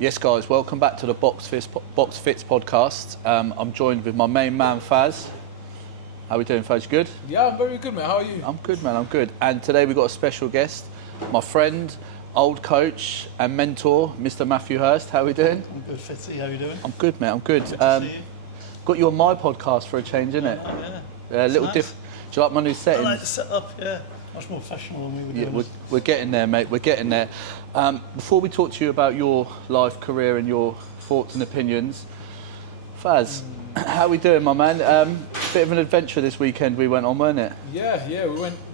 Yes, guys, welcome back to the Box Fits podcast. I'm joined with my main man, Faz. How are we doing, Faz? Good? Yeah, I'm very good, man. How are you? I'm good, man. I'm good. And today we've got a special guest, my friend, old coach and mentor, Mr. Matthew Hirst. How are we doing? I'm good, Fitzy. How are you doing? I'm good, mate. I'm good. Good to see you. Got you on my podcast for a change, innit? Yeah. A little nice. Do you like my new I settings? like the setup, yeah. Much more professional than we were doing. Yeah, we're getting there, mate. We're getting there. Before we talk to you about your life, career, and your thoughts and opinions, Faz, how we doing, my man? Bit of an adventure this weekend we went on, weren't it? Yeah.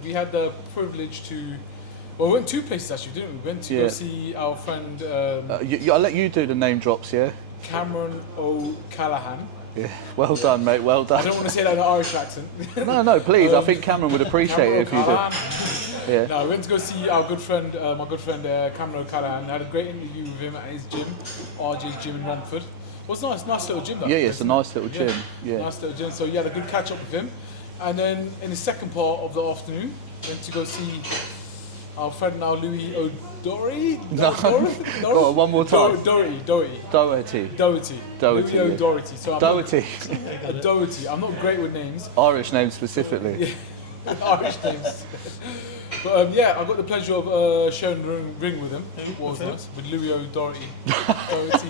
We had the privilege to. Well, we went two places actually, didn't we? We went to go see our friend I'll let you do the name drops, yeah? Cameron O'Callaghan. Yeah. Well done, mate. Well I done. don't want to say that in an Irish accent. No, please. I think Cameron would appreciate it if you did. Yeah. No, we went to go see our good friend, my good friend Cameron O'Callaghan. Had a great interview with him at his gym, RJ's gym in Romford. It was nice little gym. Yeah, it's a nice little gym. Yeah. Nice little gym. So you had a good catch up with him, and then in the second part of the afternoon, went to go see our friend now Louis O'Doherty. No. Go on, one more time. Doherty. Doherty. Louis O'Doherty. So Doherty. Doherty. I'm not great with names. Irish name specifically. Irish names. But I got the pleasure of sharing the ring with him. It was nice. With Louis O'Doherty. Doherty.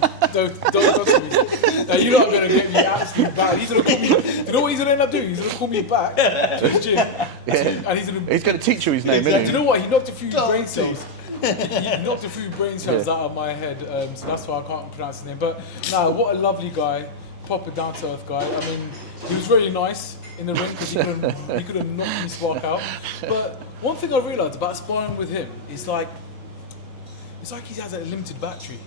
Now, you're not going to get me absolutely bad. He's going to call me. You know what he's going to end up doing? He's going to call me back to his gym. Yeah. And he's going to teach you his name, isn't Do he? you know what? He knocked a few brain cells. He knocked a few brain cells out of my head, so that's why I can't pronounce his name. But no, what a lovely guy, proper down to earth guy. I mean, he was really nice in the ring because he could have knocked me spark out. But one thing I realised about sparring with him is like it's like he has a limited battery.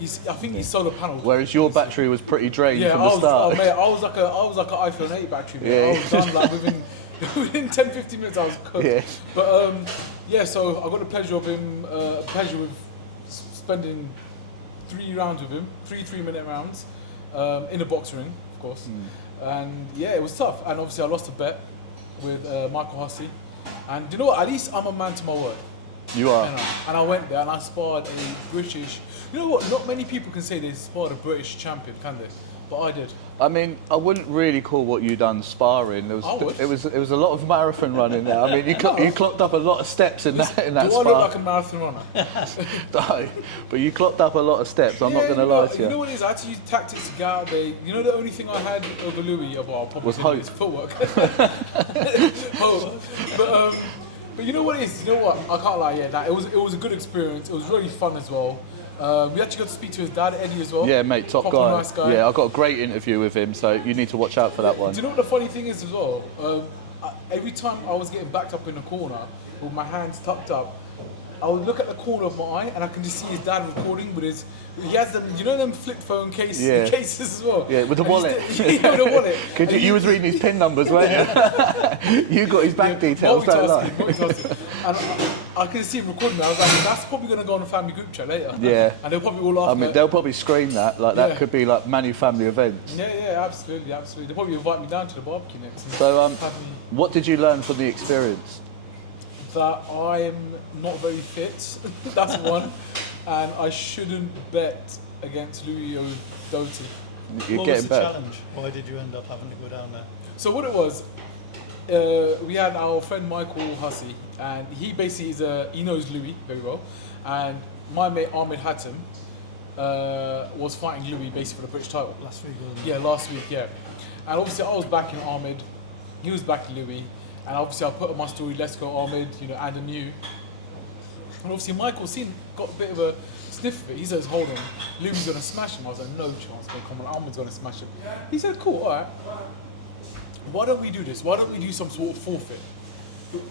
I think he's solar panel. Whereas your battery was pretty drained from the start. Oh, mate, I was like an iPhone 8 battery. Mate. Yeah. I was done like within 10-15 minutes. I was cooked. Yeah. But so I got the pleasure of him. Pleasure with spending 3 rounds with him, 3-minute rounds, in a box ring, of course. And yeah, it was tough. And obviously, I lost a bet with Michael Hussey. And you know what? At least I'm a man to my word. You are. And I went there and I sparred a British. You know what? Not many people can say they sparred a British champion, can they? But I did. I mean, I wouldn't really call what you done sparring. It was a lot of marathon running there. I mean, you clocked up a lot of steps in that spar. Do I look like a marathon runner? No, but you clocked up a lot of steps. I'm not going to lie to you. You know what it is? I had to use tactics to get out there. You know the only thing I had over Louis was hope. His footwork. Hope. But you know what it is? You know what? I can't lie. Yeah, it was a good experience. It was really fun as well. We actually got to speak to his dad, Eddie, as well. Yeah, mate, top guy. Nice guy. Yeah, I got a great interview with him, so you need to watch out for that one. Do you know what the funny thing is as well? Every time I was getting backed up in the corner with my hands tucked up, I would look at the corner of my eye and I can just see his dad recording with his. He has them, you know, them flip phone cases as well. Yeah, with the wallet. With the wallet. You was reading his PIN numbers, weren't you? You got his bank details, don't lie. Multitasking. And I could see him recording me. I was like, that's probably going to go on a family group chat later. Yeah. And they'll probably all laugh. I mean, they'll probably scream that. Like that could be like Manu family events. Yeah, absolutely. They'll probably invite me down to the barbecue next. So, what did you learn from the experience? That I'm not very fit. That's one. And I shouldn't bet against Louis O'Doherty. What was the challenge? Why did you end up having to go down there? So what it was, we had our friend Michael Hussey, and he basically he knows Louis very well. And my mate Ahmed Hatem was fighting Louis basically for the British title. Last week, wasn't it? Yeah, last week, yeah. And obviously I was backing Ahmed, he was backing Louis, and obviously I put on my story, let's go Ahmed, and a new. And obviously Michael got a bit of a sniff of it. He says, hold on, Louis going to smash him. I was like, no chance, mate, come on, Ahmed's going to smash him. He said, cool, all right. Why don't we do this? Why don't we do some sort of forfeit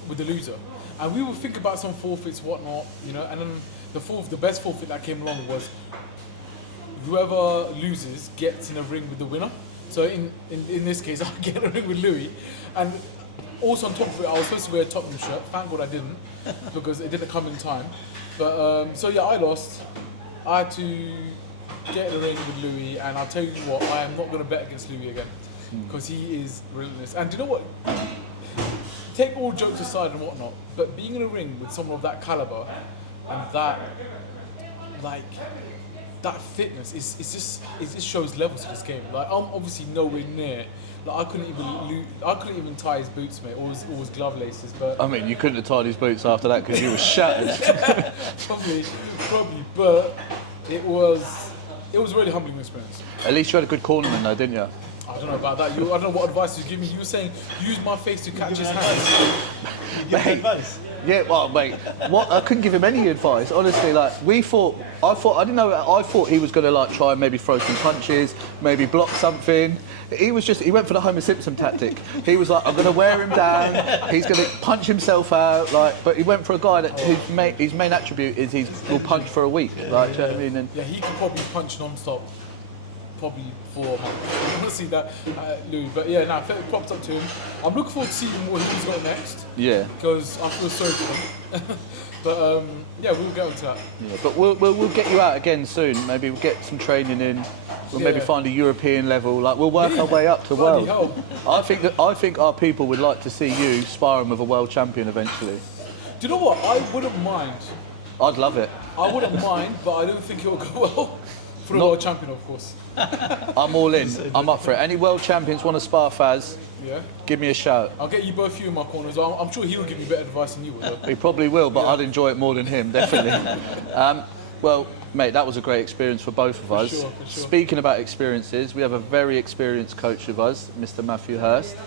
with the loser? And we would think about some forfeits, whatnot, and then the best forfeit that came along was whoever loses gets in a ring with the winner. So in this case, I get in a ring with Louis. And also on top of it, I was supposed to wear a Tottenham shirt. Thank God I didn't, because it didn't come in time. But I lost. I had to get in the ring with Louis, and I'll tell you what, I am not going to bet against Louis again, because he is relentless. And do you know what? Take all jokes aside and whatnot, but being in a ring with someone of that caliber and that, like, that fitness is it just shows levels to this game. Like I'm obviously nowhere near. Like I couldn't even tie his boots, mate, or his glove laces. But I mean, you couldn't have tied his boots after that because you were shattered. probably, but it was a really humbling experience. At least you had a good cornerman though, didn't you? I don't know about that. I don't know what advice you give me. You were saying use my face to catch his hands. You give Mate. advice. Yeah, well, mate, what I couldn't give him any advice. Honestly, like I thought he was going to like try and maybe throw some punches, maybe block something. He went for the Homer Simpson tactic. He was like, I'm going to wear him down. He's going to punch himself out. But he went for a guy that his main attribute is he'll punch for a week. Do you know what I mean? And Yeah, he can probably punch non-stop. Probably for a month. I want to see that, Louis. But yeah, props up to him. I'm looking forward to seeing what he's got next. yeah. Because I feel sorry for him. But yeah, we'll get onto that. Yeah, but we'll get you out again soon. Maybe we'll get some training in. We'll maybe Yeah. find a European level. Like we'll work our way up to Bloody world. hell. I think our people would like to see you sparring with a world champion eventually. Do you know what? I wouldn't mind. I'd love it. I wouldn't mind, but I don't think it will go well for the Not- world champion, of course. I'm all in. I'm up for it. Any world champions want to spar Faz? Yeah. Give me a shout. I'll get you both in my corners. I'm sure he'll give you better advice than you will. He probably will, but I'd enjoy it more than him, definitely. Well, mate, that was a great experience for both of us. sure. Speaking about experiences, we have a very experienced coach with us, Mr. Matthew Hirst.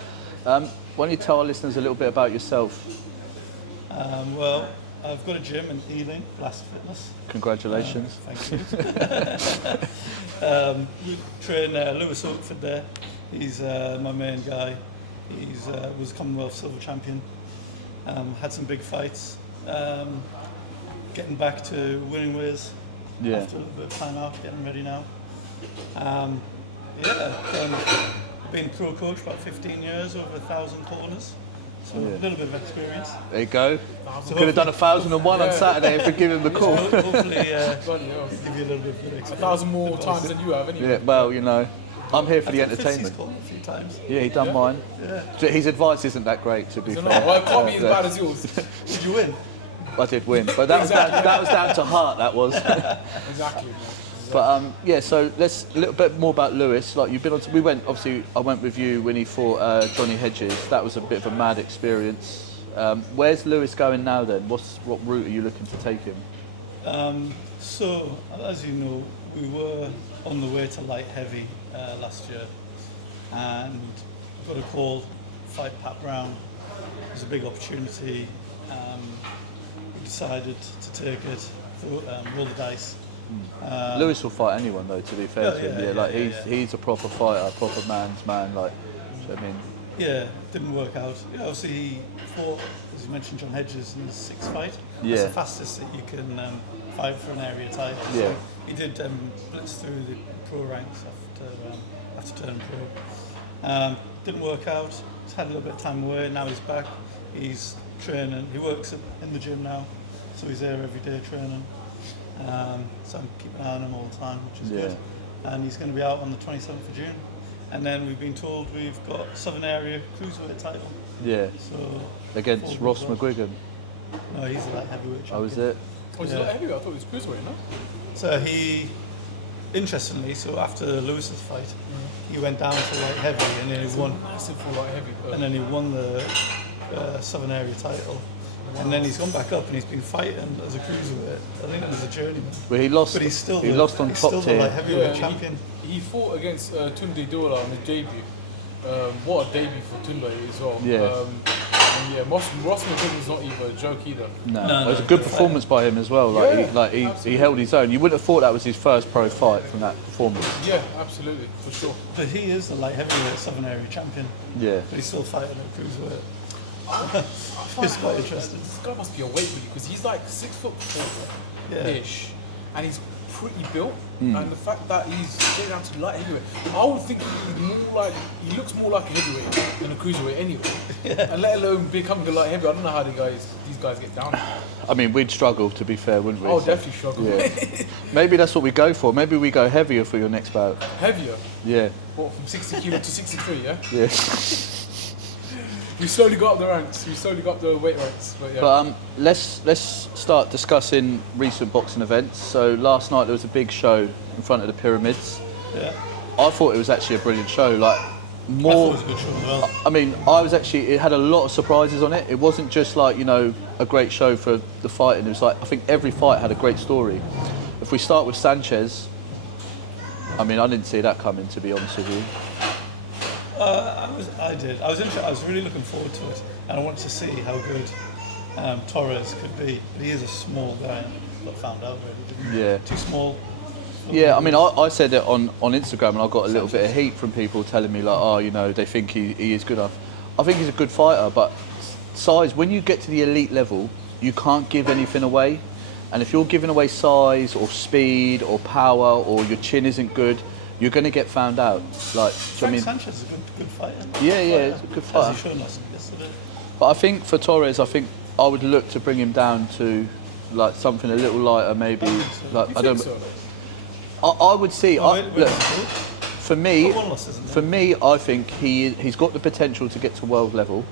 Why don't you tell our listeners a little bit about yourself? Well, I've got a gym in Ealing, Blast Fitness. Congratulations. Thank you. We train Lewis Oakford there. He's my main guy. He's was Commonwealth silver champion. Had some big fights. Getting back to winning ways Yeah. after a little bit of time out, getting ready now. Been pro coach about 15 years, over 1,000 corners. So a little bit of experience. There you go. So Could have done 1,001 on Saturday if we give him the call. hopefully Bloody hell. give you a little bit of good experience. 1,000 more times than you have, anyway. Yeah, well, you know, I'm here for the I think Fitzy's entertainment. called a few times. Yeah, he done mine. So his advice isn't that great, to be So fair. no, well, it can't be as bad as yours. Did you win? I did win, but that was down to heart. That was. Exactly. But yeah, so let's a little bit more about Lewis. Like you've been on. I went with you when he fought Johnny Hedges. That was a bit of a mad experience. Where's Lewis going now then? What route are you looking to take him? So, as you know, we were on the way to light heavy last year, and got a call, fight Pat Brown. It was a big opportunity. We decided to take it, roll the dice. Lewis will fight anyone though. To be fair to him, like he's a proper fighter, proper man's man. Like, I mean, Yeah, didn't work out. Yeah, obviously, he fought, as you mentioned, John Hedges in his sixth fight. Yeah. That's the fastest that you can fight for an area title. Yeah. So he did blitz through the pro ranks after turning pro. Didn't work out. He's had a little bit of time away. Now he's back. He's training. He works in the gym now, so he's there every day training. So I'm keeping an eye on him all the time, which is good. And he's going to be out on the 27th of June. And then we've been told we've got Southern Area Cruiserweight title. yeah, So against Ross McGuigan. no, he's a light heavyweight champion. Oh, is it? Was it heavyweight? I thought it was cruiserweight, no? So he, interestingly, so after Lewis's fight, he went down to light heavy and then he won. Massive for light heavy. And then he won the Southern Area title. And then he's gone back up and he's been fighting as a cruiserweight. I think it was a journeyman. Well, he lost. But he's still he the, lost on he's top still the tier. light heavyweight Yeah, champion. He fought against Tunde Dola on his debut. What a debut for Tunde as well. Yeah. And yeah, Ross McGuigan's not even a joke either. No, it was a good performance by him as well. Like, he absolutely. held his own. You wouldn't have thought that was his first pro fight from that performance. Yeah, absolutely, for sure. But he is the light heavyweight Southern Area champion. Yeah. But he's still fighting at cruiserweight. I It's quite interesting. This guy must be a weight really because he's like 6'4"-ish, and he's pretty built. And the fact that he's getting down to light heavyweight, I would think he looks more like a heavyweight than a cruiserweight anyway. And let alone becoming a light heavyweight. I don't know how these guys get down. I mean, we'd struggle, to be fair, wouldn't we? Oh, definitely struggle. Yeah. Maybe that's what we go for. Maybe we go heavier for your next bout. Heavier. Yeah. What, from 60 kilo to 63? Yeah. Yeah. We slowly got up the ranks. We slowly got up the weight ranks. But yeah. But let's start discussing recent boxing events. So last night there was a big show in front of the pyramids. Yeah. I thought it was actually a brilliant show. Like I more. thought it was a good show as well. I mean, it had a lot of surprises on it. It wasn't just like, a great show for the fighting. It was like, I think every fight had a great story. If we start with Sanchez, I mean, I didn't see that coming, to be honest with you. I did. I was really looking forward to it, and I wanted to see how good Torres could be. But he is a small guy. Got found out really, didn't he? Yeah. Too small. Yeah, I mean, I said it on Instagram, and I got a little bit of heat from people telling me like, they think he is good enough. I think he's a good fighter, but size, when you get to the elite level, you can't give anything away. And if you're giving away size or speed or power or your chin isn't good, you're going to get found out. Like, Sanchez is a good fighter. Yeah, he's a good fighter. As he showed us yesterday. But I think for Torres, I would look to bring him down to like something a little lighter, maybe. Like You I think don't. so? I would see. Look, for me, Got one loss, isn't for me, I think he's got the potential to get to world level,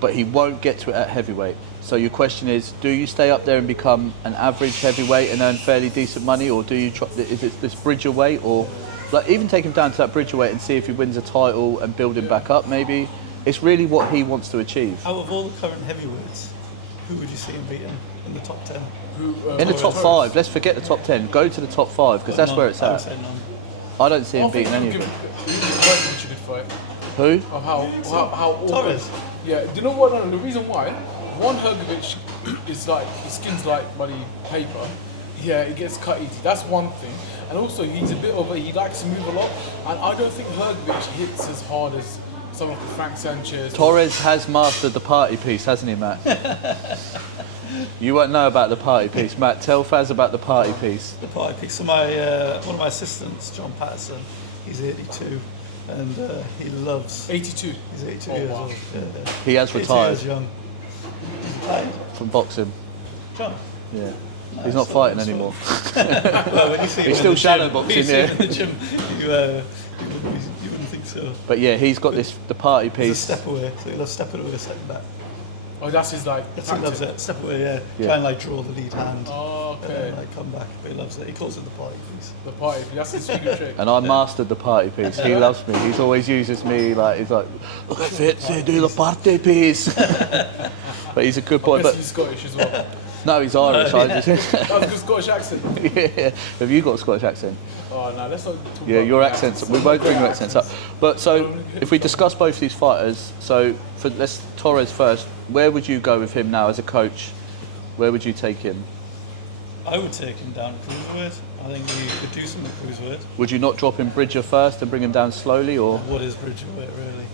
but he won't get to it at heavyweight. So your question is, do you stay up there and become an average heavyweight and earn fairly decent money, or do you try? Is it this bridger weight, or like even take him down to that bridger weight and see if he wins a title and build him back up? Maybe it's really what he wants to achieve. Out of all the current heavyweights, who would you see him beating in the top 10? In the top Torres? 5, let's forget the top 10. Go to the top 5 because that's where it's I would at. say none. I don't see him I think beating any of he'll them. give Hergovic a good fight. Who? Of how awkward. Torres. Yeah, do you know what? No, the reason why? One, Hergovic is like, his skin's like bloody paper. Yeah, it gets cut easy. That's one thing. And also, he likes to move a lot. And I don't think Hergovic hits as hard as some of the Frank Sanchez. Torres has mastered the party piece, hasn't he, Matt? You won't know about the party piece. Matt, tell Faz about the party piece. The party pick. So one of my assistants, John Patterson, he's 82, and he loves. 82. He's 82 Oh, years wow. old. Yeah. He has 82 retired years young. He's retired. from boxing. John. Yeah. Nice, He's not so- fighting so- anymore. Well, when you see him He's in still the shadow gym, boxing, you see him yeah. in the gym, you wouldn't think so. But yeah, he's got the party He's a piece. step away, so he loves stepping away, stepping back. Oh, that's his like. That's what he loves tactic. it. Step away, yeah. Yeah. Try and like draw the lead hand. Oh, And okay. then like come back. But he loves it. He calls it the party piece. The party. That's his secret trick. And I mastered the party piece. He loves me. He's always uses me like, he's like, look at it, do the party piece. But he's a good boy. Yes, But he's Scottish as well. no, he's Irish. I just, That was a good Scottish accent. yeah. Have you got a Scottish accent? Oh, no, let's not talk Yeah, about your the accents. We won't bring your accents up. But so, if we discuss both these fighters, so let's Torres first. Where would you go with him now as a coach? Where would you take him? I would take him down to cruiserweight. I think he could do something cruiserweight. Would you not drop him Bridger first and bring him down slowly, or? What is bridgerweight really?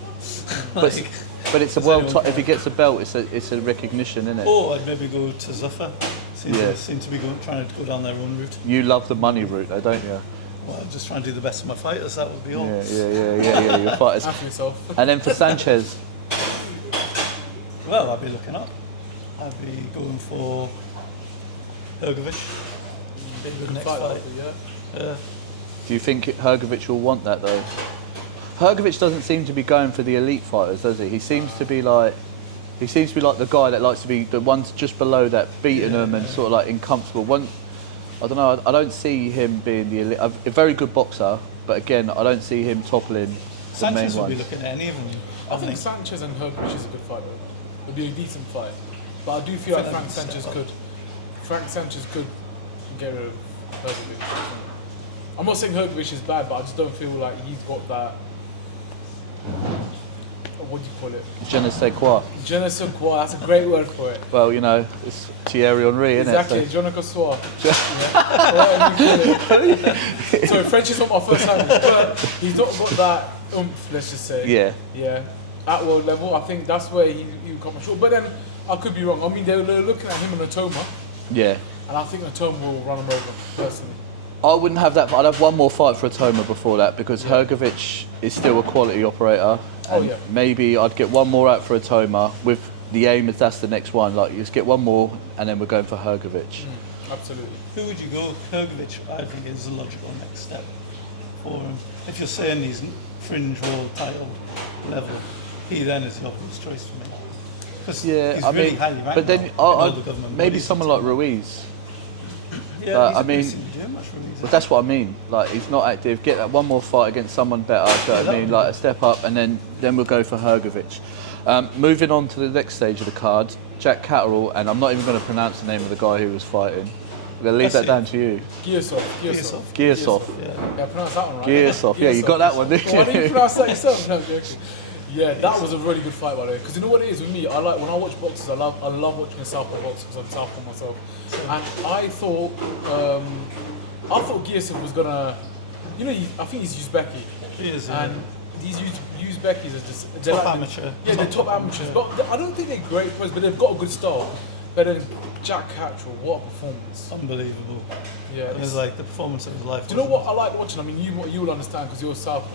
But, but it's a does world. anyone If he gets a belt, it's a recognition, isn't it? Or I'd maybe go to Zuffa. Yeah. Seem to be trying to go down their own route. You love the money route, though, don't you? Well, I'm just trying to do the best of my fighters. That would be all. Yeah. Your fighters. After yourself. And then for Sanchez, Well, I'd be looking up. I'd be going for Hergovic. Be a good next fight. Yeah. do you think Hergovic will want that though? Hergovic doesn't seem to be going for the elite fighters, does he? He seems to be like the guy that likes to be the ones just below that, beating them and sort of like uncomfortable. I don't know. I don't see him being the elite. A very good boxer, but again, I don't see him toppling the main Sanchez would be ones. looking at any of them. I think Sanchez and Hergovic is a good fight, though. It'd be a decent fight. But I do feel like Frank Sanchez could get rid of Hergovic. I'm not saying Hergovic is bad, but I just don't feel like he's got that. What do you call it? Je ne sais quoi. Je ne sais quoi. That's a great word for it. Well, it's Thierry Henry, isn't Exactly, it? je ne sais quoi. Yeah. Sorry, French is not my first language, but he's not got that oomph, let's just say. Yeah. Yeah. At world level, I think that's where he will come short. But then, I could be wrong. I mean, they're looking at him and Otoma, Yeah. and I think Otoma will run him over, personally. I wouldn't have that. I'd have one more fight for Atoma before that because Hergovic is still a quality operator. And yeah. maybe I'd get one more out for Atoma with the aim as that's the next one. Like, you just get one more and then we're going for Hergovic. Absolutely. Who would you go? Hergovic, I think, is the logical next step for him. If you're saying he's fringe world title level, he then is the obvious choice for me. 'Cause Yeah, he's I really mean, highly ranked but then now in all the government maybe bodies. someone like Ruiz. Yeah, I mean, he's not doing much for me. But that's what I mean. Like, he's not active. Get that one more fight against someone better. Do you know what I that mean? would be Like a good. step up, and then we'll go for Hrgovic. Moving on to the next stage of the card, Jack Catterall, and I'm not even going to pronounce the name of the guy who was fighting. I'm going to leave that down to you. Giasov. Giasov. Yeah, pronounce that one right. Giasov. Yeah, you got that one, didn't Why didn't you you? pronounce that yourself? No, I'm joking. Yeah, that was a really good fight, by the way. Because you know what it is with me? I like when I watch boxers. I love watching a southpaw box because I'm southpaw myself. And I thought Giasov was gonna, I think he's Uzbeki. He is, And these Uzbekis are just they're top like, amateur. Yeah, they're top amateurs, but I don't think they're great players, but they've got a good style. But then Jack Catterall, what a performance! Unbelievable. Yeah, It was like the performance of his life. do you know what I like watching? I mean, you will understand because you're southpaws.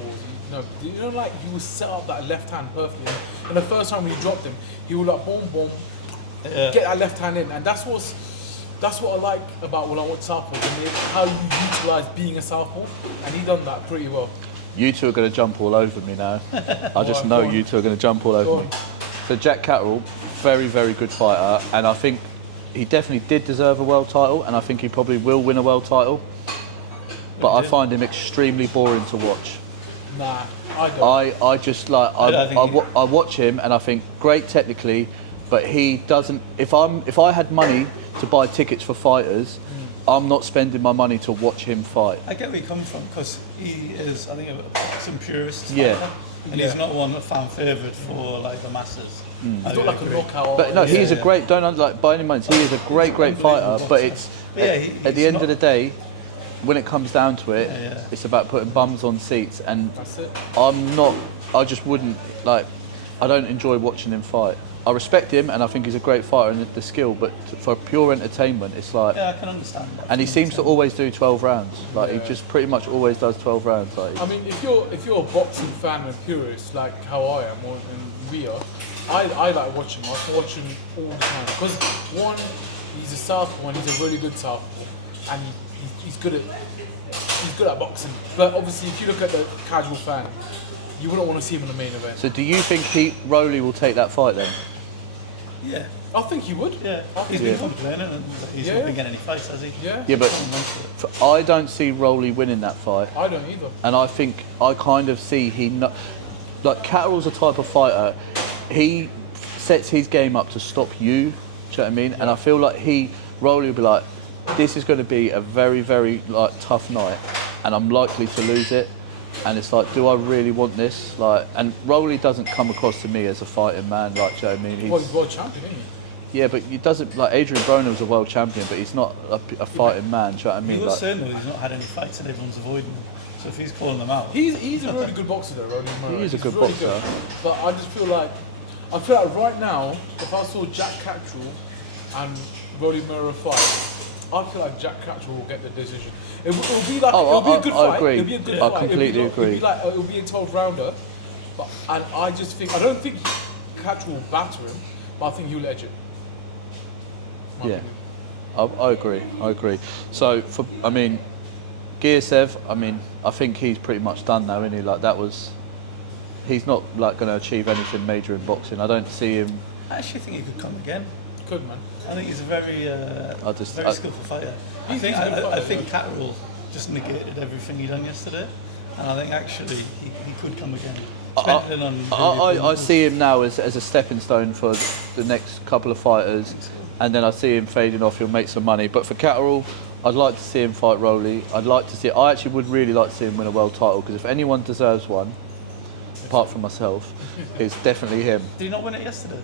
Like he will set up that left hand perfectly. And the first time when you dropped him, he will like boom, boom, Yeah. get that left hand in, and that's what I like about when I watch southpaws. I mean, how you utilise being a southpaw, and he done that pretty well. You two are going to jump all over me now. I just know you two are going to jump all over me. So Jack Catterall, very, very good fighter, and I think he definitely did deserve a world title, and I think he probably will win a world title. But I find him extremely boring to watch. Nah, I don't. I just like I watch him and I think great technically, but he doesn't. If I had money to buy tickets for fighters, I'm not spending my money to watch him fight. I get where you come from because he is, I think, a boxing purist. Yeah. Fighter, and he's not one fan favourite for like the masses. He's not like a knockout. But no, he is a Yeah. great. Don't like by any means. He is a great fighter. But it's at the end of the day, when it comes down to it, it's about putting bums on seats, and That's it. I just wouldn't like. I don't enjoy watching him fight. I respect him, and I think he's a great fighter and the skill. But for pure entertainment, it's like. Yeah, I can understand that. And he seems to always do 12 rounds. Like he just pretty much always does 12 rounds. Like I mean, if you're a boxing fan and purist like how I am, or and we are, I like watching him. I can watch him all the time because one, he's a southpaw and he's a really good southpaw, and he's good at boxing. But obviously, if you look at the casual fan, you wouldn't want to see him in the main event. so, do you think Rowley will take that fight then? Yeah. I think he would. Yeah. He's been complaining and he's not been getting any fights, has he? Yeah. Yeah, but I don't see Rowley winning that fight. I don't either. And I think I kind of see like Catterall's a type of fighter. He sets his game up to stop you. Do you know what I mean? And I feel like Rowley will be like, this is going to be a very, very like tough night, and I'm likely to lose it. And it's like, do I really want this? Like, and Rowley doesn't come across to me as a fighting man. Like, do you know what I mean? Well, he's world champion, isn't he? Yeah, but he doesn't like Adrian Broner was a world champion, but he's not a fighting man. Do you know what I mean? He was Like, saying though he's not had any fights and everyone's avoiding him. So if he's calling them out, He's a really good boxer though, Rolly Murray. He is a He's good really boxer. But I just feel like right now, if I saw Jack Catterall and Rolly Murray fight, I feel like Jack Catterall will get the decision. It will be like it'll be a good I fight. agree. It'll be a good I fight. completely agree. It'll be a 12 rounder. But and I don't think Catterall will batter him, but I think he'll edge it. Yeah, I agree. So Giasev, I think he's pretty much done now, isn't he? Like he's not like going to achieve anything major in boxing. I don't see him. I actually think he could come again. Good man. I think he's a very I- skillful fighter. He's a good fighter, I think yeah. Catterall just negated everything he done yesterday, and I think actually he could come again. Depending on who the I opponent see him now as a stepping stone for the next couple of fighters, and then I see him fading off. He'll make some money. But for Catterall, I'd like to see him fight Rowley. I actually would really like to see him win a world title, because if anyone deserves one, apart from myself, it's definitely him. Did he not win it yesterday?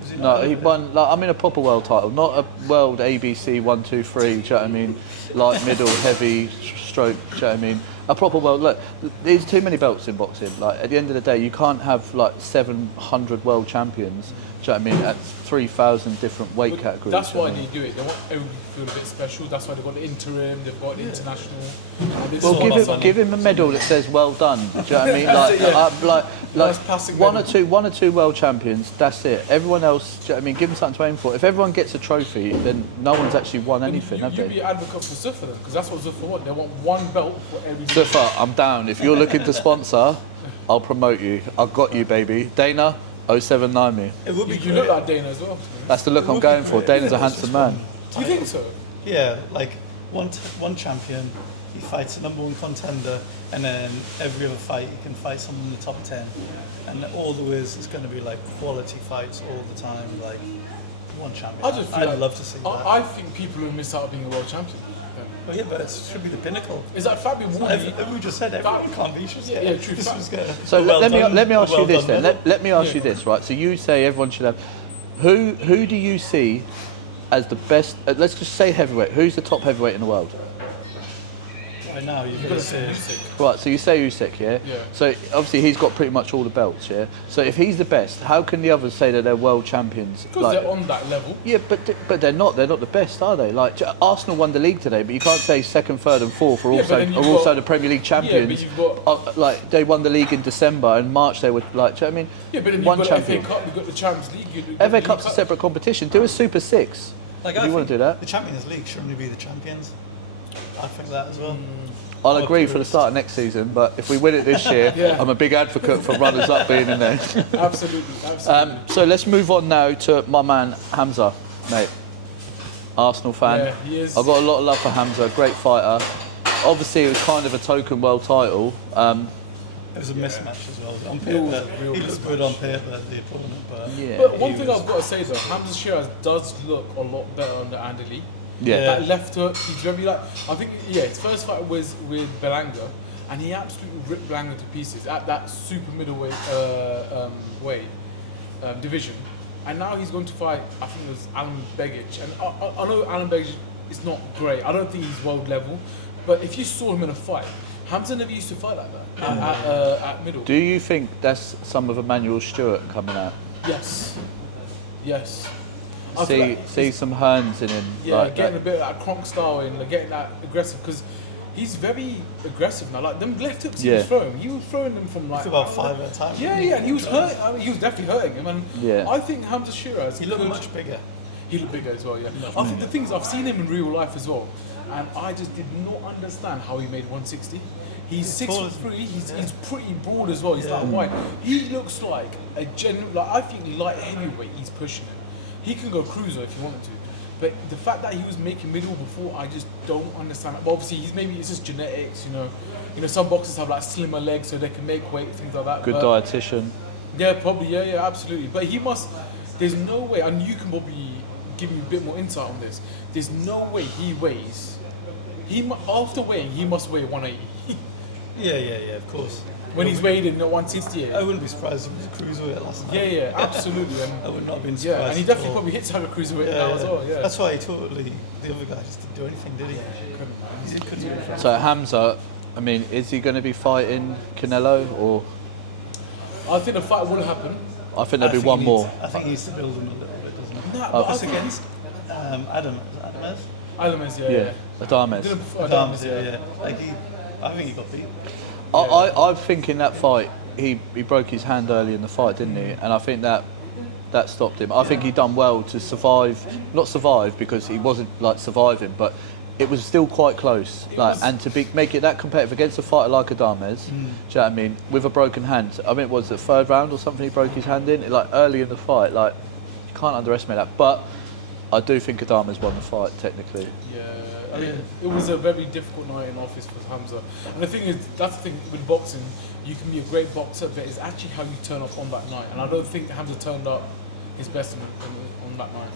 Was he No, not he over won. Like, a proper world title, not a world ABC 1, 2, 3. Do you know what I mean? Light, middle, heavy, stroke. Do you know what I mean? A proper world. Look, there's too many belts in boxing. Like, at the end of the day, you can't have like 700 world champions. Do you know what I mean? At 3,000 different weight categories. That's do you why know what I they do it. They want everyone to feel a bit special. That's why they've got the interim, they've got the international. And this is Well, all give him a medal that says "well done." Do you know what I mean? Like, That's it, yeah. like Nice passing one medal. or two world champions. That's it. Everyone else, do you know what I mean? Give them something to aim for. If everyone gets a trophy, then no one's actually won anything, have You'd they? be advocate for Zuffa then, because that's what Zuffa want. They want one belt for every. Zuffa, I'm down. If you're looking to sponsor, I'll promote you. I've got you, baby. Dana, 079 me. It would be You great. look like Dana as well. That's the look It I'm would be going for. great. Dana's a It's handsome just man. Do you think so? Yeah, like one champion, he fights a number one contender, and then every other fight he can fight someone in the top 10. And all there is going to be like quality fights all the time, like one champion. I just feel I'd like, love to see that. I think people will miss out on being a world champion. Well, yeah, but it should be the pinnacle. Is that Fabio Warney? We just said everyone can't be. Just Yeah, true. This was good. So let me ask you this then. medal. Let me ask you this, right? So you say everyone should have. Who do you see as the best? Let's just say heavyweight. Who's the top heavyweight in the world? Right now, you're You've going got to to say say Usyk. Right. So you say Usyk, yeah. Yeah. So obviously he's got pretty much all the belts, yeah. So if he's the best, how can the others say that they're world champions? Because they're on that level. Yeah, but they're not. They're not the best, are they? Like Arsenal won the league today, but you can't say second, third, and fourth are Yeah, also but then you've also got- the Premier League Yeah, but champions. you've got. Like they won the league in December, and March they were like. Do you know what I mean? Yeah, but then one you've got champion. the FA Cup, you've got the Champions League. You've got FA the Cup's a League separate competition. Do a Super Six. Like, if you want to do that. The Champions League should only be the champions. I think that as well. I'll agree for the start of next season, but if we win it this year, Yeah. I'm a big advocate for runners-up being in there. Absolutely, absolutely. So let's move on now to my man Hamza, mate. Arsenal fan. Yeah, he is. I've got a lot of love for Hamza, great fighter. Obviously, it was kind of a token world title. It was a mismatch as well. On paper, real he looked good on paper, the opponent, but Yeah. But one he thing was- I've got to say though, Hamza Shiraz does look a lot better under Andy Lee. Yeah. That left hook, he's very like, I think, his first fight was with Belanga, and he absolutely ripped Belanga to pieces at that super middleweight division. And now he's going to fight, I think it was Alan Begic. And I know Alan Begic is not great, I don't think he's world level, but if you saw him in a fight, Hamza never used to fight like that at middle. Do you think that's some of Emmanuel Stewart coming out? Yes. Yes. I feel like See some Hearns in him. yeah, like getting that. a bit of that Kronk style in, like getting that aggressive, because he's very aggressive now. Like them left hooks Yeah. he was throwing them from like it's about 5 at a time. Yeah, yeah, and he was hurting. I mean, he was definitely hurting him, and Yeah. I think Hamza Shiraz. He looked much bigger. He looked bigger as well. Yeah, I think the thing is, I've seen him in real life as well, and I just did not understand how he made 160. He's tall, 6'3". He's pretty broad as well. He's like wide. He looks like a genuine. Like I think light heavyweight. He's pushing him. He can go cruiser if he wanted to. But the fact that he was making middle before, I just don't understand. But obviously, it's just genetics, You know, some boxers have like slimmer legs so they can make weight, things like that. Good but, dietitian. Yeah, probably. Yeah, absolutely. But he must. There's no way, and you can probably give me a bit more insight on this. There's no way he weighs. After weighing, he must weigh 180. Yeah, of course. When he's weighed in 168. I wouldn't be surprised if he was a cruiserweight last night. Yeah, absolutely. And I would not have been surprised. yeah, and he at definitely all. probably hits like a cruiserweight now as well. Yeah. That's why the other guy just didn't do anything, did he? He couldn't do anything. So Hamza, I mean, is he going to be fighting Canelo, or I think the fight will happen. I think there'll be one more. I think he needs to build him a little bit, doesn't he? Nah, but I It's think against Adam. Is it Adamez? Alames, Yeah, Did it Adames. before Adams, Adames, yeah. Like I think he got beat. I think in that fight he broke his hand early in the fight, didn't he? And I think that stopped him. I think he done well to survive, not survive because he wasn't like surviving, but it was still quite close. And to make it that competitive against a fighter like Adames, do you know what I mean? With a broken hand. I mean, it was the third round or something he broke his hand in, like early in the fight. Like you can't underestimate that. But I do think Adames won the fight technically. Yeah, I mean, it was a very difficult night in office for Hamza. And the thing is, that's the thing with boxing, you can be a great boxer, but it's actually how you turn up on that night. And I don't think Hamza turned up his best on that night.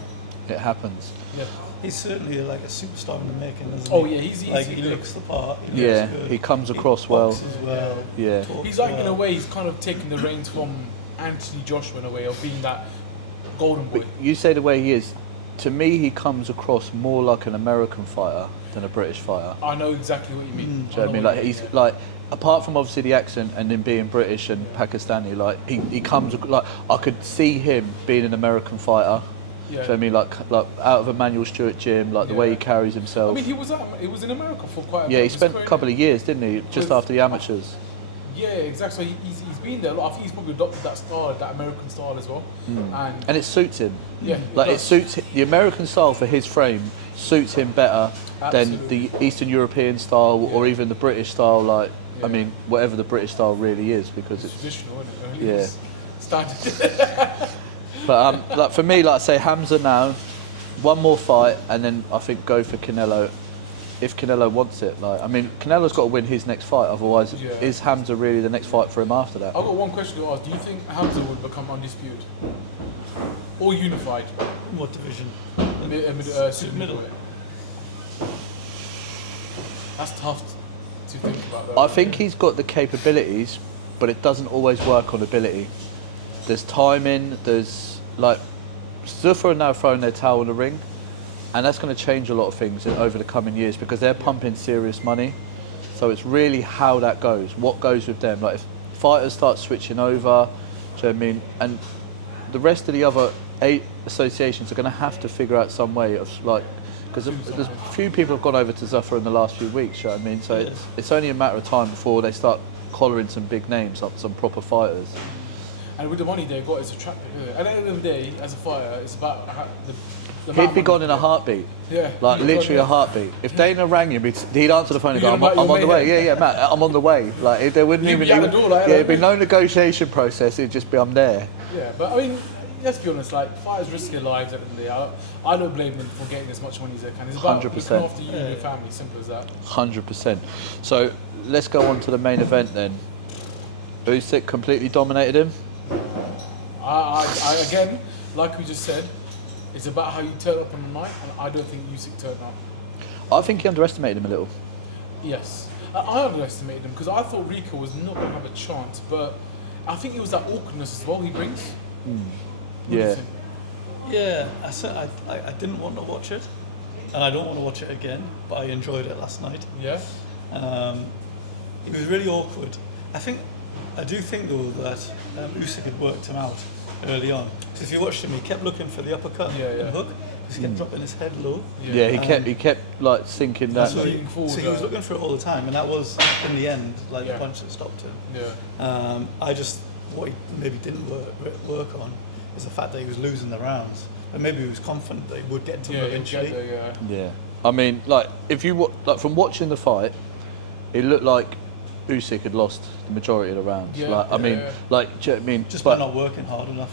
It happens. Yeah. He's certainly like a superstar in the making, isn't he? Oh, yeah, he's like easy. he looks the part. He Yeah, looks good. he comes across well. Boxes well. Yeah. talks He's like, in a well. way, he's kind of taking the reins from Anthony Joshua in a way of being that golden boy. You say the way he is. To me, he comes across more like an American fighter than a British fighter. I know exactly what you mean. Do you know what I mean? Like he's like, apart from obviously the accent and him being British and Pakistani, like he comes like I could see him being an American fighter. Do you know what I mean? Like out of Emmanuel Stewart gym, like the way he carries himself. I mean, he was in America for quite a Yeah, bit he of his spent a career. couple of years, didn't he? Just With- after the amateurs. Yeah, exactly. So he's been there. I think he's probably adopted that style, that American style as well. And it suits him. Yeah, Like it does. suits the American style for his frame suits him better than Absolutely. the Eastern European style or Yeah. even the British style. Like Yeah. I mean, whatever the British style really is, because it's traditional, isn't it? Yeah. It's Standard. But like for me, like I say, Hamza now, one more fight, and then I think go for Canelo, if Canelo wants it. Like I mean, Canelo's got to win his next fight. Otherwise, Yeah. is Hamza really the next fight for him after that? I've got one question to ask. Do you think Hamza would become undisputed or unified? In what division? Super middle. middleweight. That's tough to think about. Though. I think he's got the capabilities, but it doesn't always work on ability. There's timing. There's like Zuffa are now throwing their towel in the ring, and that's going to change a lot of things over the coming years because they're pumping serious money. So it's really how that goes, what goes with them. Like if fighters start switching over, do you know what I mean? And the rest of the other 8 associations are going to have to figure out some way of like, because there's a few people have gone over to Zuffa in the last few weeks, you know what I mean? So it's only a matter of time before they start collaring some big names, like some proper fighters. And with the money they got, it's attractive. At the end of the day, as a fighter, it's about the He'd be gone in a heartbeat. Yeah. Like literally a heartbeat. If Dana rang him, he'd answer the phone and go, I'm on the way. Yeah, Matt, I'm on the way. Like if there wouldn't You'd even be at the door like it'd be no negotiation process, it'd just be I'm there. Yeah, but I mean, let's be honest, like fighters risk their lives at the end of the day. I don't blame them for getting as much money as they can. It's about 100%. looking after you and your family, simple as that. 100%. So let's go on to the main event then. Usyk completely dominated him. I again, like we just said, it's about how you turn up on the night, and I don't think Usyk turned up. I think he underestimated him a little. Yes. I underestimated him because I thought Rico was not going to have a chance, but I think it was that awkwardness as well he brings. What do you Yeah. think? Yeah, I said I didn't want to watch it, and I don't want to watch it again. But I enjoyed it last night. Yeah? It was really awkward. I do think though that Usyk had worked him out early on. So if you watched him, he kept looking for the uppercut and hook. He kept dropping his head low. Yeah, he kept like thinking that. So leaning forward, so he was looking for it all the time, and that was in the end like the punch that stopped him. Yeah. What he maybe didn't work on is the fact that he was losing the rounds, and maybe he was confident that he would get to him eventually. Yeah. I mean, like if you like from watching the fight, it looked like Usyk had lost the majority of the rounds. Yeah, Like I mean, like do you know what I mean? Just by not working hard enough.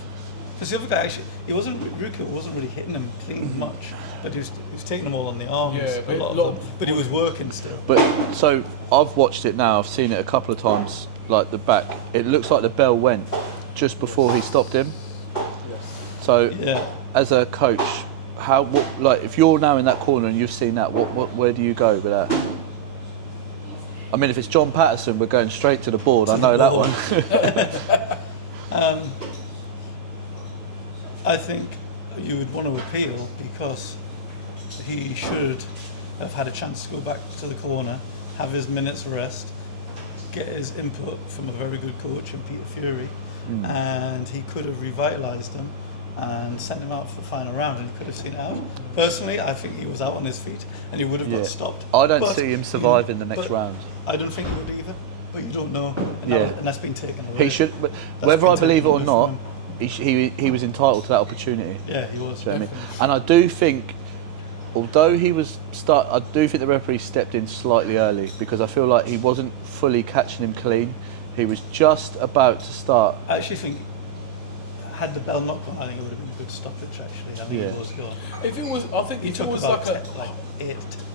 Because the other guy actually, Ruka wasn't really hitting him clean much, but he was taking them all on the arms, Yeah, a lot of them, but he was working still. But so I've watched it now. I've seen it a couple of times. Like the back, it looks like the bell went just before he stopped him. So as a coach, like if you're now in that corner and you've seen that, where do you go with that? I mean, if it's John Patterson, we're going straight to the board. I know that one. I think you would want to appeal because he should have had a chance to go back to the corner, have his minutes rest, get his input from a very good coach in Peter Fury, and he could have revitalised him and sent him out for the final round, and he could have seen it out. Personally, I think he was out on his feet and he would have got stopped. I don't see him surviving the next round. I don't think he would either, but you don't know, and, and that's been taken away. He should, but whether I believe it or not, he was entitled to that opportunity. Yeah, he was. Do you know what I mean? And I do think, although I do think the referee stepped in slightly early because I feel like he wasn't fully catching him clean. He was just about to start. I actually think, had the bell not gone, I think it would have been a good stoppage. Actually, I think it was gone. If it was, I think if it was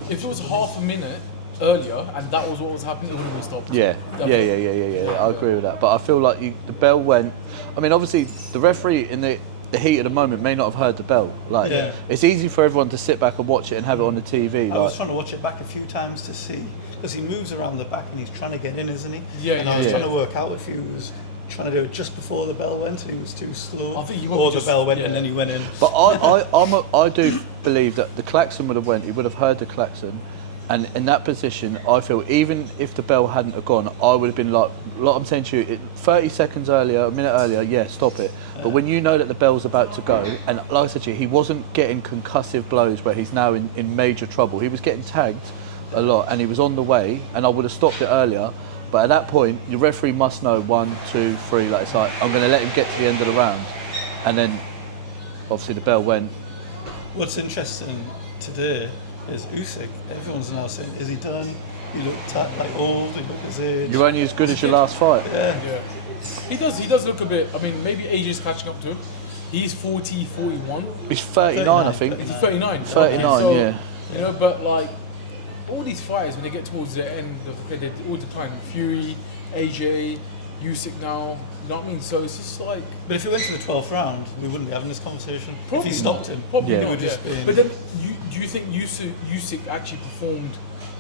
if it was half a minute earlier and that was what was happening, it would have been stopped. Yeah. I agree with that. But I feel like the bell went. I mean, obviously, the referee in the heat of the moment may not have heard the bell. Like, it's easy for everyone to sit back and watch it and have it on the TV. I was trying to watch it back a few times to see, because he moves around the back and he's trying to get in, isn't he? Yeah. And I was trying to work out if he was trying to do it just before the bell went and he was too slow, I think he or the bell went and then he went in. But I do believe that the klaxon would have went. He would have heard the klaxon. And in that position, I feel even if the bell hadn't have gone, I would have been like I'm saying to you, 30 seconds earlier, a minute earlier, stop it. But when you know that the bell's about to go, and like I said to you, he wasn't getting concussive blows where he's now in major trouble. He was getting tagged a lot, and he was on the way, and I would have stopped it earlier. But at that point, your referee must know 1, 2, 3. Like it's like I'm going to let him get to the end of the round, and then obviously the bell went. What's interesting today is Usyk. Everyone's now saying, "Is he done? He looked like old. He looked his age." You're only as good as your last fight. Yeah. He does look a bit. I mean, maybe age is catching up to him. He's 40, 41. He's 39, I think. He's 39. 39, okay, so, yeah. You know, but like all these fighters, when they get towards the end of the play, they all decline. Fury, AJ, Usyk now. You know what I mean? So it's just like. But if he went to the 12th round, we wouldn't be having this conversation. Probably if he stopped him, Probably Yeah. not. It would just Yeah. be- But then, do you think Usyk actually performed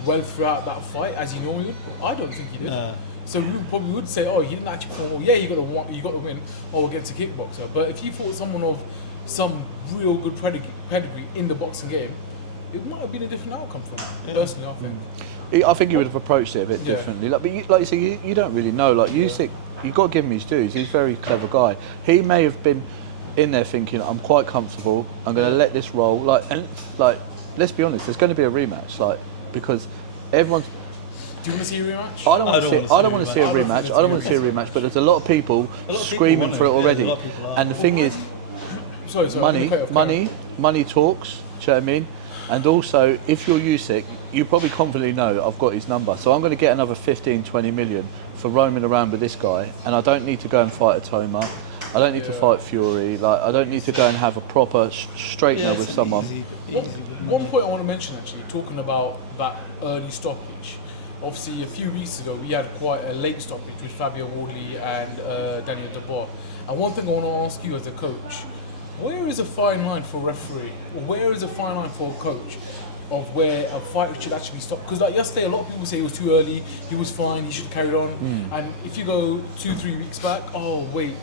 well throughout that fight as he normally would? I don't think he did. Nah. So we probably would say, oh, he didn't actually perform well. Yeah, you got the win, against a kickboxer. But if you fought someone of some real good pedigree in the boxing game, it might have been a different outcome for him. Yeah. Personally, I think. I think he would have approached it a bit Yeah. differently. Like, but like you say, you don't really know. Like Usyk, you've got to give him his dues. He's a very clever guy. He may have been in there thinking, I'm quite comfortable. I'm going to let this roll. Like, let's be honest. There's going to be a rematch. Like, because everyone's. Do you want to see a rematch? I don't want to see a I don't rematch. think I don't want to see a rematch. But there's a lot of people A lot of people screaming want for it it. Yeah, already. a lot of people are. And the thing is, Sorry, money talks. Do you know what I mean? And also, if you're Usyk, you probably confidently know I've got his number. So I'm going to get another 15, 20 million for roaming around with this guy. And I don't need to go and fight a Toma. I don't need to fight Fury. Like, I don't need to go and have a proper straightener with someone. One point I want to mention actually, talking about that early stoppage. Obviously, a few weeks ago we had quite a late stoppage with Fabio Wardley and Daniel Dubois. And one thing I want to ask you as a coach, where is a fine line for a referee, or where is a fine line for a coach of where a fight should actually be stopped? Because like yesterday, a lot of people say it was too early, he was fine, he should have carried on. And if you go 2-3 weeks back, oh wait,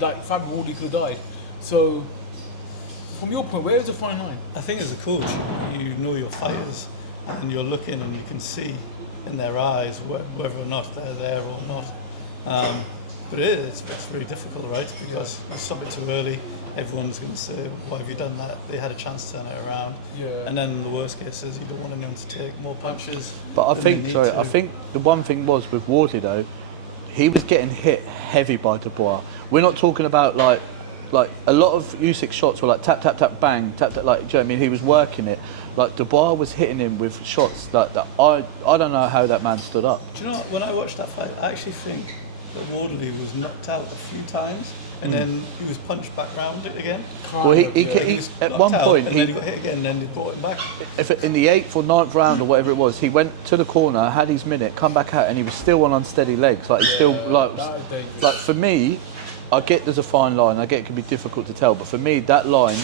like Fabio Wardley could have died. So, from your point, where is the fine line? I think as a coach, you know your fighters, and you're looking and you can see in their eyes whether or not they're there or not. But it's really difficult, right? Because you stop it too early, everyone's going to say, why have you done that? They had a chance to turn it around. Yeah. And then the worst case is you don't want anyone to take more punches. But I than they think, need sorry, to. I think the one thing was with Wardley though, he was getting hit heavy by Dubois. We're not talking about like a lot of Usyk shots were like tap, tap, tap, bang, tap, tap, like, do you know what I mean? He was working it. Like Dubois was hitting him with shots like that. I don't know how that man stood up. Do you know what, when I watched that fight, I actually think that Wardley was knocked out a few times and then he was punched back round it again. Well, he was at knocked one out, point and then he got hit again and then he brought it back. if in the 8th or 9th round or whatever it was, he went to the corner, had his minute, come back out, and he was still on unsteady legs. Like he's still that is dangerous. like for me, I get there's a fine line. I get it can be difficult to tell, but for me that line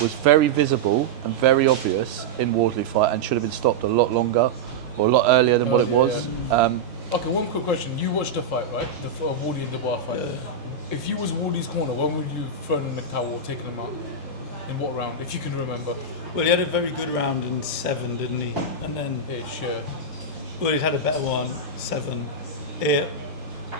was very visible and very obvious in Wardley fight and should have been stopped a lot longer or a lot earlier than what it was. Okay, one quick question. You watched the fight, right? The Wardley and Dubois fight. Yeah. If you was Wardley's corner, when would you have thrown in the towel or taken him out? In what round, if you can remember? Well, he had a very good round in 7, didn't he? And then, Sure. well, he'd had a better one, 7, 8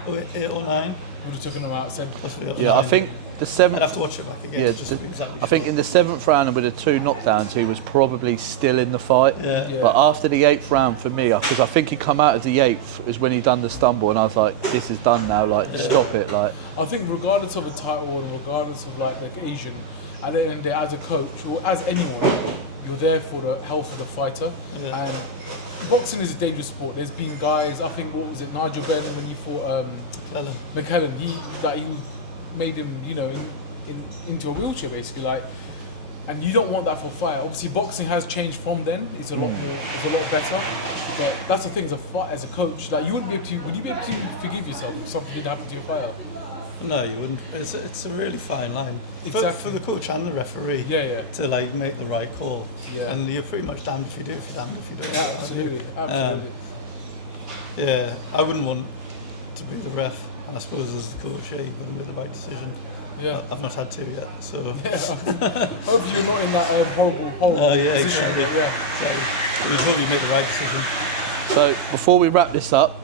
or 9. Would have taken him out, said, Possibly up to Yeah, I 9. think the I'd 7th. have to watch it back again. Yeah, just to be exactly I think sure. in the 7th round and with the 2 knockdowns, he was probably still in the fight. Yeah. Yeah. But after the 8th round for me, because I think he come out of the 8th is when he done the stumble, and I was like, this is done now. Like, stop it. Like, I think regardless of a title and regardless of like the occasion, at the end of the day, as a coach or as anyone, you're there for the health of the fighter. Yeah. And boxing is a dangerous sport. There's been guys, I think, what was it, Nigel Benn when he fought McKellen, he made him, into a wheelchair basically, like, and you don't want that for a fight. Obviously, boxing has changed from then. It's a lot more, it's a lot better. But that's the thing as a fight, as a coach, like, would you be able to forgive yourself if something did happen to your fighter? No, you wouldn't. It's a really fine line Exactly. for the coach and the referee. Yeah. To like make the right call. Yeah. And you're pretty much damned if you do, if you're damned if you don't. Yeah, absolutely. Yeah, I wouldn't want to be the ref, and I suppose as the coach, yeah, you've got to make the right decision. Yeah. I've not had to yet, so. Hopefully you're not in that horrible Yeah, position. exactly. Yeah. So we'd hope you make the right decision. so before we wrap this up,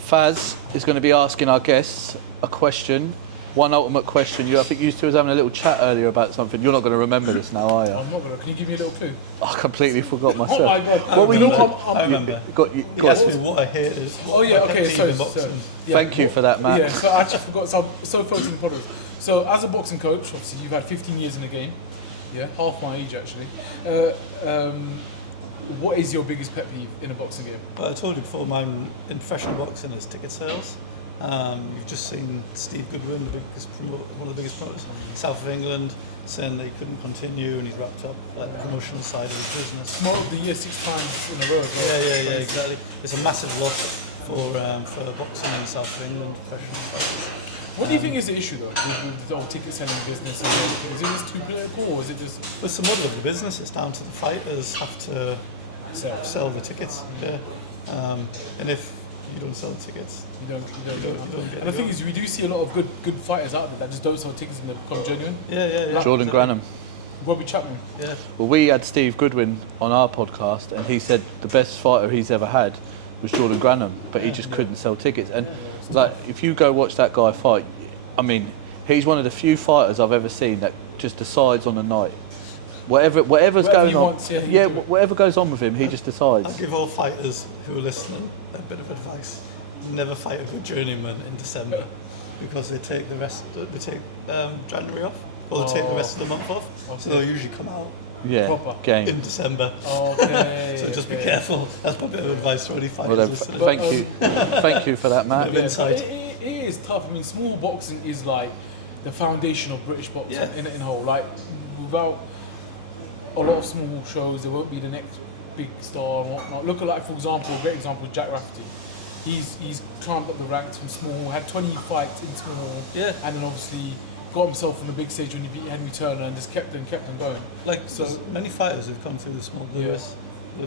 Faz is going to be asking our guests a question, one ultimate question. I think you two was having a little chat earlier about something. You're not going to remember this now, are you? I'm not gonna. Can you give me a little clue? I completely forgot myself. Oh my god! What were You you? know, I remember. You He got- asked me what I hated. Oh yeah, my okay. pet So, peeve in boxing. yeah. Thank you for that, Matt. Yeah, so I actually forgot. So I'm so focused on the products. So as a boxing coach, obviously you've had 15 years in the game. Yeah, half my age actually. What is your biggest pet peeve in a boxing game? But I told you before, mine in professional boxing is ticket sales. You've just seen Steve Goodwin, one of the biggest promoters south of England, saying that he couldn't continue and he's wrapped up like the promotional side of his business. Promoter of the year 6 times in a row as well. Yeah, exactly. It's a massive loss for boxing in south of England, professional fighters. What do you think is the issue though with the whole ticket selling business? And everything? Is it just too political, or is it just With the model of the business, it's down to the fighters have to sell the tickets. Yeah. And if you don't sell the tickets, you don't get and the thing is, we do see a lot of good fighters out there that just don't sell tickets and they become genuine. Yeah. Jordan Granham. Robbie Chapman. Yeah. Well, we had Steve Goodwin on our podcast, and he said the best fighter he's ever had was Jordan Granham, but he just couldn't sell tickets. And like, if you go watch that guy fight, I mean, he's one of the few fighters I've ever seen that just decides on the night. Whatever's going on, whatever goes on with him, he just decides. I'll give all fighters who are listening a bit of advice: never fight a good journeyman in December, because they take January off, or they take the rest of the month off. Okay. So they'll usually come out game in December. Okay. So just be careful. That's my bit of advice for any fighters listening. Thank you for that, Matt. It is tough. I mean, small boxing is like the foundation of British boxing in whole. Like, without a lot of small shows, there won't be the next big star and whatnot. Look at, like, for example, a great example is Jack Rafferty. He's climbed up the ranks from small, had 20 fights in small, and then obviously got himself on the big stage when he beat Henry Turner and just kept on going. Like, so many fighters have come through the small. Lewis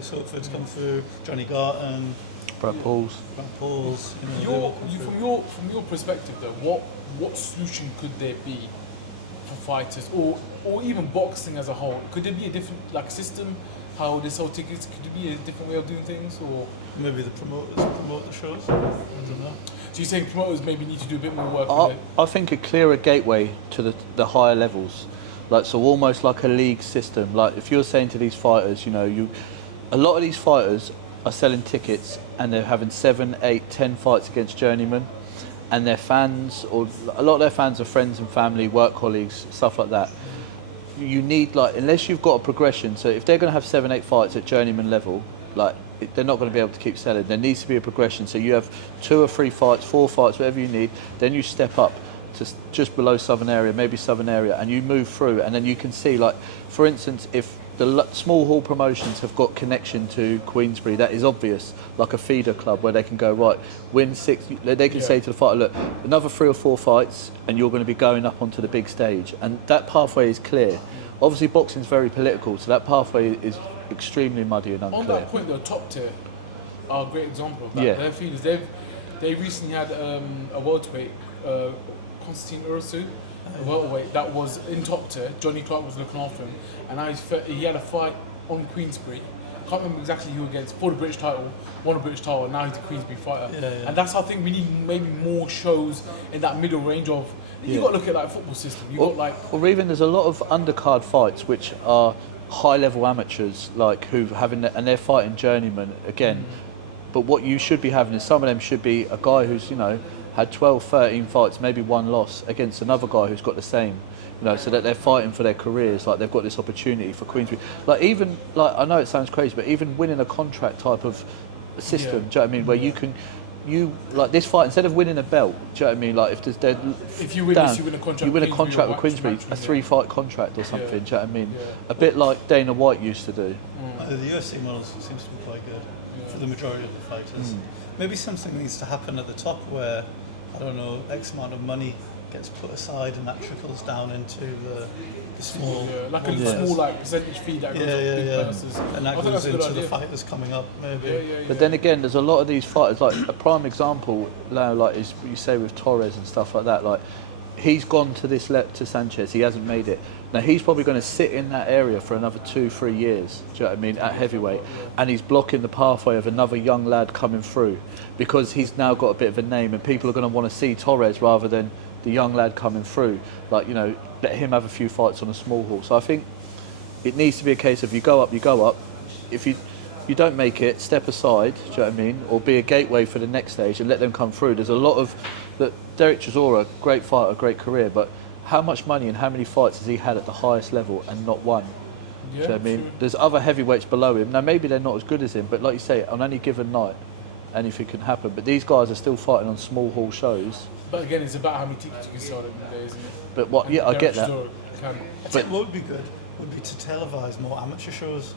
Hopford's come through, Johnny Garton, Brad Pauls. From your perspective though, what solution could there be for fighters, or even boxing as a whole? Could there be a different system? How they sell tickets? Could there be a different way of doing things, or maybe the promoters promote the shows? I don't know. So you're saying promoters maybe need to do a bit more work? I think a clearer gateway to the higher levels, so almost like a league system. Like, if you're saying to these fighters, a lot of these fighters are selling tickets and they're having 7, 8, 10 fights against journeymen, and their fans, or a lot of their fans are friends and family, work colleagues, stuff like that. You need, unless you've got a progression, so if they're going to have 7, 8 fights at journeyman level, they're not going to be able to keep selling. There needs to be a progression. So you have 2 or 3 fights, 4 fights, whatever you need. Then you step up to just below Southern area, maybe Southern area, and you move through. And then you can see, for instance, if the small hall promotions have got connection to Queensberry, that is obvious, like a feeder club where they can go, right, win 6. They can say to the fighter, look, another 3 or 4 fights, and you're going to be going up onto the big stage. And that pathway is clear. Obviously, boxing is very political, so that pathway is extremely muddy and unclear. On that point, though, Top Tier are a great example of that. Yeah. Their feelings. They recently had a welterweight, Konstantin Ursu, a welterweight that was in Top Tier. Johnny Clark was looking after him, and now he had a fight on Queensberry. I can't remember exactly who against, for the British title, won a British title, and now he's a Queensberry fighter. And that's how I think we need maybe more shows in that middle range of. You've got to look at football system. Or even there's a lot of undercard fights which are high-level amateurs, who having and they're fighting journeymen again. But what you should be having is some of them should be a guy who's had 12, 13 fights, maybe 1 loss against another guy who's got the same. So that they're fighting for their careers, they've got this opportunity for Queensberry. I know it sounds crazy, but even winning a contract type of system, do you know what I mean? Where you this fight, instead of winning a belt, do you know what I mean? If you win this, you win a contract with Queensberry, a 3-fight contract or something, do you know what I mean? A bit like Dana White used to do. The UFC model seems to be quite good for the majority of the fighters. Maybe something needs to happen at the top where, I don't know, X amount of money gets put aside and that trickles down into the small, small percentage fee that goes to big purses. And that goes into the fighters coming up, maybe. But then again, there's a lot of these fighters. A prime example now, is you say with Torres and stuff like that. He's gone to to Sanchez. He hasn't made it. Now he's probably going to sit in that area for another 2-3 years. Do you know what I mean? At heavyweight, and he's blocking the pathway of another young lad coming through because he's now got a bit of a name, and people are going to want to see Torres rather than the young lad coming through. Let him have a few fights on a small hall. So I think it needs to be a case of you go up. If you don't make it, step aside, do you know what I mean? Or be a gateway for the next stage and let them come through. There's a lot of... Derek Chisora, great fighter, great career, but how much money and how many fights has he had at the highest level and not won? Do you know what I mean? There's other heavyweights below him. Now maybe they're not as good as him, but like you say, on any given night, anything can happen. But these guys are still fighting on small hall shows. But again, it's about how many tickets you can sell in the day, isn't it? But what? And Yeah, I get that. I think what would be good would be to televise more amateur shows,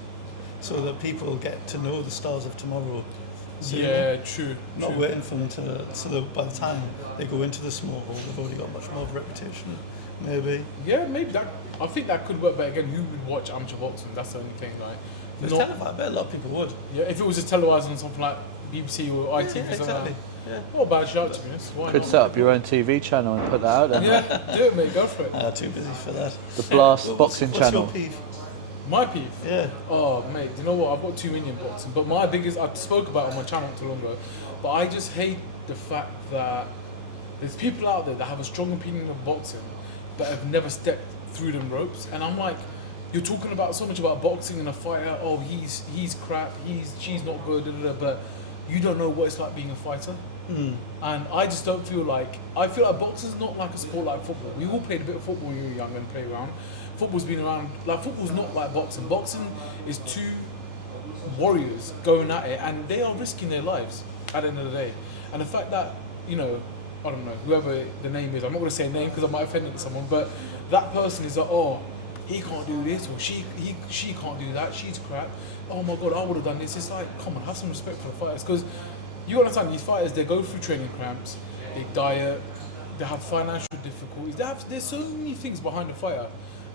so that people get to know the stars of tomorrow. So Yeah, true. not true. waiting for them to, so that by the time they go into the small hall, they've already got much more of a reputation, maybe. Yeah, maybe that. I think that could work. But again, who would watch amateur boxing? That's the only thing. Like, If it's not- televised, I bet a lot of people would. yeah, if it was just televised on something like BBC or ITV, Yeah, something exactly. like Yeah. that. Not a bad shout, to be honest. Why Could not? set up your own TV channel and put that out there. Yeah, do it, mate. Go for it. Too busy for that. The Blast What's- Boxing what's channel. Your peeve? My peeve. Yeah. Oh, mate, you know what? I've got 2 million boxing, but my biggest, I spoke about it on my channel not too long ago, but I just hate the fact that there's people out there that have a strong opinion of boxing, but have never stepped through them ropes. And I'm like, you're talking about so much about boxing and a fighter. Oh, he's crap. She's not good. Da, da, da, but you don't know what it's like being a fighter. And I just don't feel like, I feel like boxing's not like a sport like football. We all played a bit of football when we were young and play around. Football's been around, like football's not like boxing. Boxing is 2 warriors going at it, and they are risking their lives at the end of the day. And the fact that, you know, I don't know, whoever the name is, I'm not going to say a name because I might offend someone, but that person is like, oh, he can't do this, or she can't do that, she's crap. Oh my God, I would have done this. It's like, come on, have some respect for the fighters, because you understand these fighters, they go through training cramps, they diet, they have financial difficulties, there's so many things behind the fighter,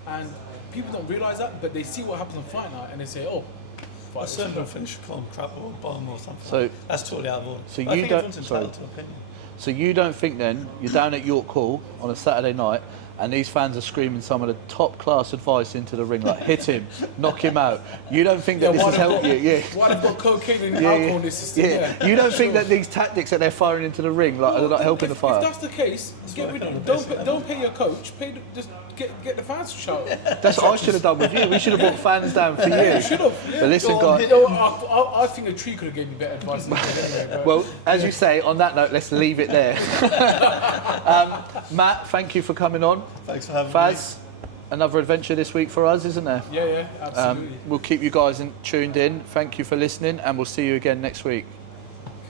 and people don't realise that, but they see what happens on fight night and they say, oh, I fight certainly don't finish calling crap or bomb or something. So- That's totally out of order. So I you think don't- everyone's entitled to opinion. So you don't think then, you're down at York Hall on a Saturday night and these fans are screaming some of the top class advice into the ring, like hit him, knock him out. You don't think that this has helped you? Yeah. Why they've got cocaine and Yeah, alcohol in this system? yeah. You don't think that these tactics that they're firing into the ring, like, are not helping the If fighter? that's the case, get rid of them. Don't pay your coach. Just get the fans to shout. That's what I should have done with you. We should have brought fans down for You you. should have. Yeah. But listen, Go on, guys. You know, I think a tree could have given me better advice than that anyway. But Well, as you say, on that note, let's leave it there. Matt, thank you for coming on. Thanks for having me. Faz, another adventure this week for us, isn't there? yeah, absolutely. We'll keep you guys tuned in. Thank you for listening, and we'll see you again next week.